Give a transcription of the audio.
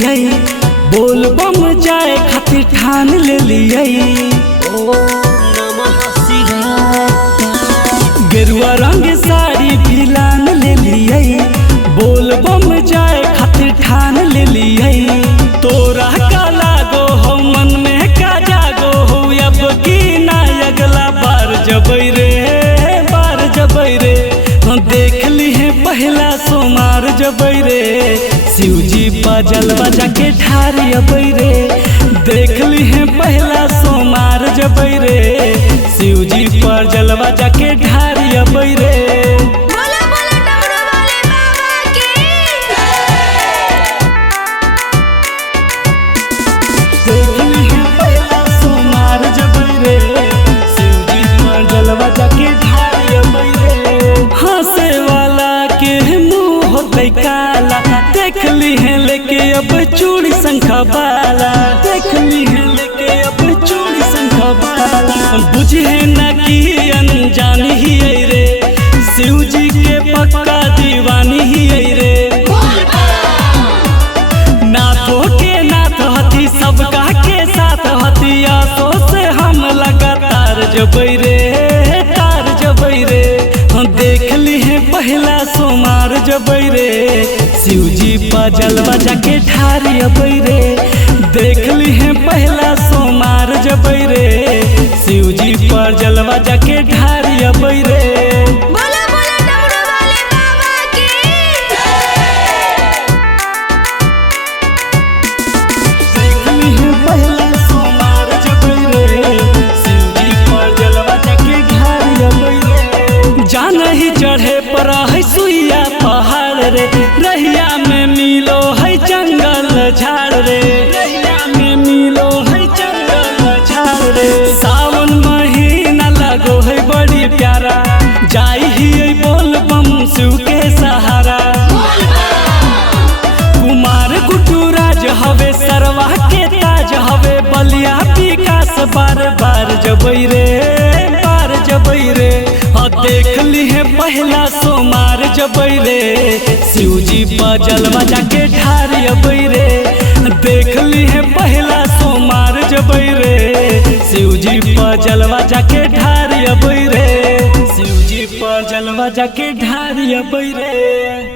लिये, बोल बम जाए खातिर ठान ले लिये। गेरुआ रंग साड़ी पिलान ले लिये, बोल बम जाए खातिर ठान ले लिये। तोरा का लागो हो मन में का जागो हो, अब की ना अगला बार जबै रे, बार जबै रे। देख ली है पहला सोमार जबै रे, शिवजी पा जलवा जाके ठार अबै रे। देख ली है पहला सोमार जबै रे, शिवजी पर जलवा जाके ठार अबै रे। काला देख ली है लेके अब चूड़ी शंखा बाला, देख ली है लेके अब चूड़ी शंखा बाला। बुझे न कि अनजानी ही है रे, शिवजी के पक्का दीवानी ही है रे। नाथों के नाथ हथी सबका के साथ हथी, आसो से हम लगातार जबै रे, तार जबै रे। देख ली है पहला सोमार जबै रे, शिवजी पा जलवा जाके ठार अबै रे। देख ली है पहला सोमार जबै रे, शिवजी पर जलवा जाके ठार अबै रे। चढ़े पर है सुइया पहाड़ रे, रहिया में मिलो है जंगल झाड़ रे, रहिया में मिलो है जंगल झाड़ रे। सावन महीना लगो है बड़ी प्यारा, जाई ही बोल बम शिव के सहारा। कुमार गुड्डू राज हवे सरवा के ताज हवे, बलिया विकास बार बार जबै रे, बार जबै रे। देख ली है पहला सोमार जबै रे, शिवजी पा जलवा जाके ठार अबै रे। देख ली है पहला सोमार जबै रे, शिवजी पा जलवा जाके ठार अबै रे, शिवजी पा जलवा जाके ठार अबै रे।